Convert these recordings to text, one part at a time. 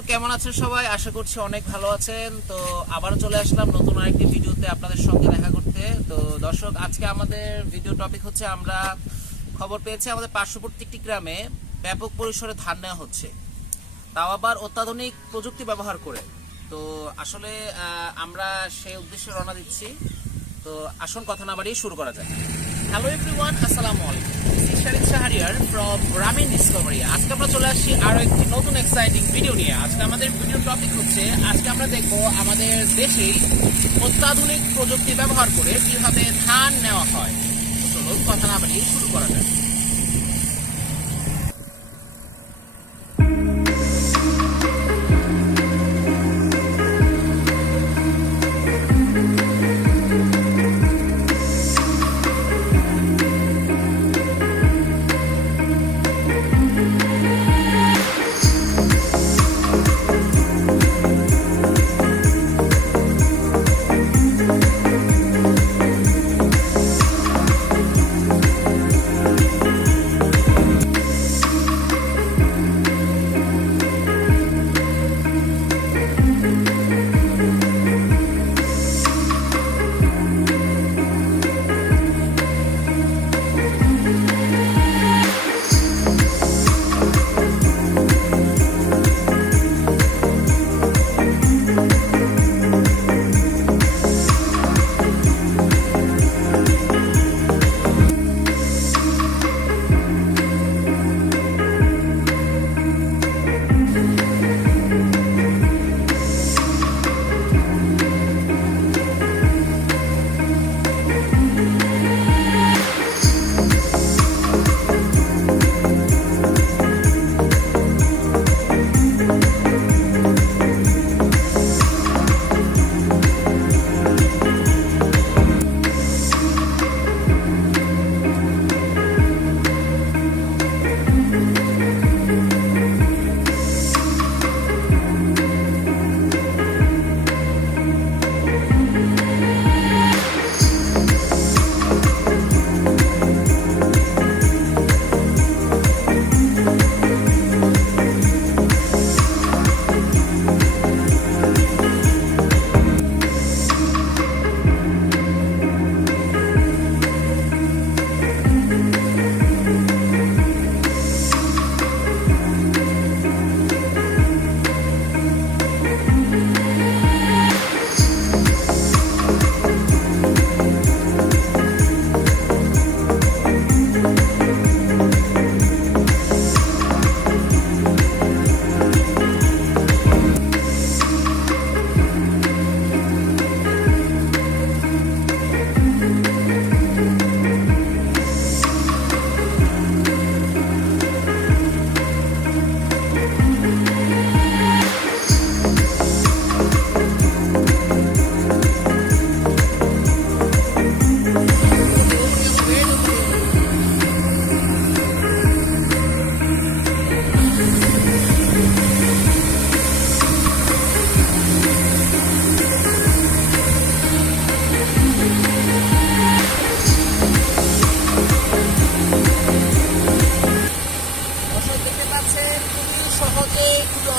দর্শক কেমন আছেন সবাই? আশা করছি অনেক ভালো আছেন। তো আবার চলে আসলাম নতুন আরেকটি ভিডিওতে আপনাদের সঙ্গে দেখা করতে। তো দর্শক আজকে আমাদের ভিডিও টপিক হচ্ছে, আমরা খবর পেয়েছি আমাদের পার্শ্ববর্তী একটি গ্রামে ব্যাপক পরিসরে ধান নেওয়া হচ্ছে, তাও আবার অত্যাধুনিক প্রযুক্তি ব্যবহার করে। তো আসলে আমরা সেই উদ্দেশ্যে রওনা দিচ্ছি। তো আসুন কথা না বাড়িয়ে শুরু করা যায়। হ্যালো এভরিওয়ান, আসসালামু আলাইকুম। দিস ইজ শারিক শাহরিয়ার ফ্রম গ্রামীণ ডিসকভারি। আজকে আমরা চলে আসছি আরো একটি নতুন এক্সাইটিং ভিডিও নিয়ে। আজকে আমাদের ভিডিও টপিক হচ্ছে, আজকে আমরা দেখব আমাদের দেশে অত্যাধুনিক প্রযুক্তি ব্যবহার করে কিভাবে ধান নেওয়া হয়। তো চলুন কথা না বাড়িয়ে শুরু করা যায়।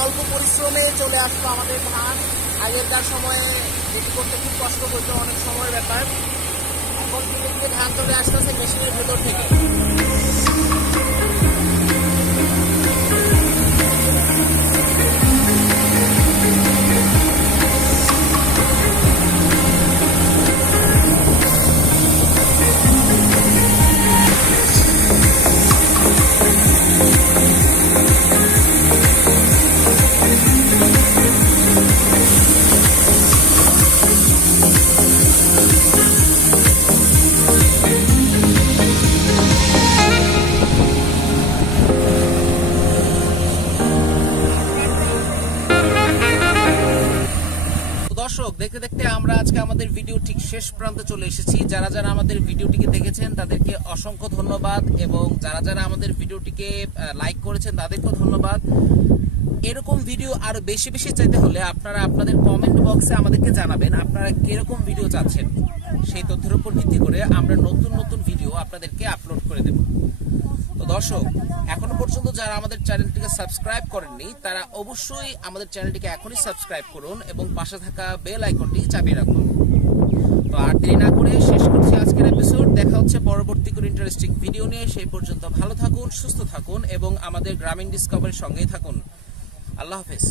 অল্প পরিশ্রমে চলে আসলো আমাদের ধান। আগেরকার সময়ে যেটি করতে খুব কষ্ট হতো, অনেক সময়ের ব্যাপার। এখন কিন্তু ধান চলে আসতেছে মেশিনের ভেতর থেকে। দর্শক দেখতে দেখতে আমরা আজকে আমাদের ভিডিও ঠিক শেষ প্রান্তে চলে এসেছি। যারা যারা আমাদের ভিডিওটিকে দেখেছেন তাদেরকে অসংখ্য ধন্যবাদ, এবং যারা যারা আমাদের ভিডিওটিকে লাইক করেছেন তাদেরকেও ধন্যবাদ। এরকম ভিডিও আরো বেশি বেশি চাইতে হলে আপনারা আপনাদের কমেন্ট বক্সে আমাদেরকে জানাবেন আপনারা কিরকম ভিডিও চাচ্ছেন। সেই তথ্যের উপর ভিত্তি করে আমরা নতুন নতুন ভিডিও আপনাদেরকে আপলোড করে দেব। তো দর্শক, এখনো পর্যন্ত যারা আমাদের চ্যানেলটিকে সাবস্ক্রাইব করেননি তারা অবশ্যই আমাদের চ্যানেলটিকে এখনই সাবস্ক্রাইব করুন এবং পাশে থাকা বেল আইকনটি চাপিয়ে রাখুন। তো আর দেরি না করে শেষ করছি আজকের এপিসোড। দেখা হচ্ছে পরবর্তী কোনো ইন্টারেস্টিং ভিডিও নিয়ে। সেই পর্যন্ত ভালো থাকুন, সুস্থ থাকুন এবং আমাদের গ্রামীণ ডিসকভারির সঙ্গেই থাকুন। আল্লাহ হাফেজ।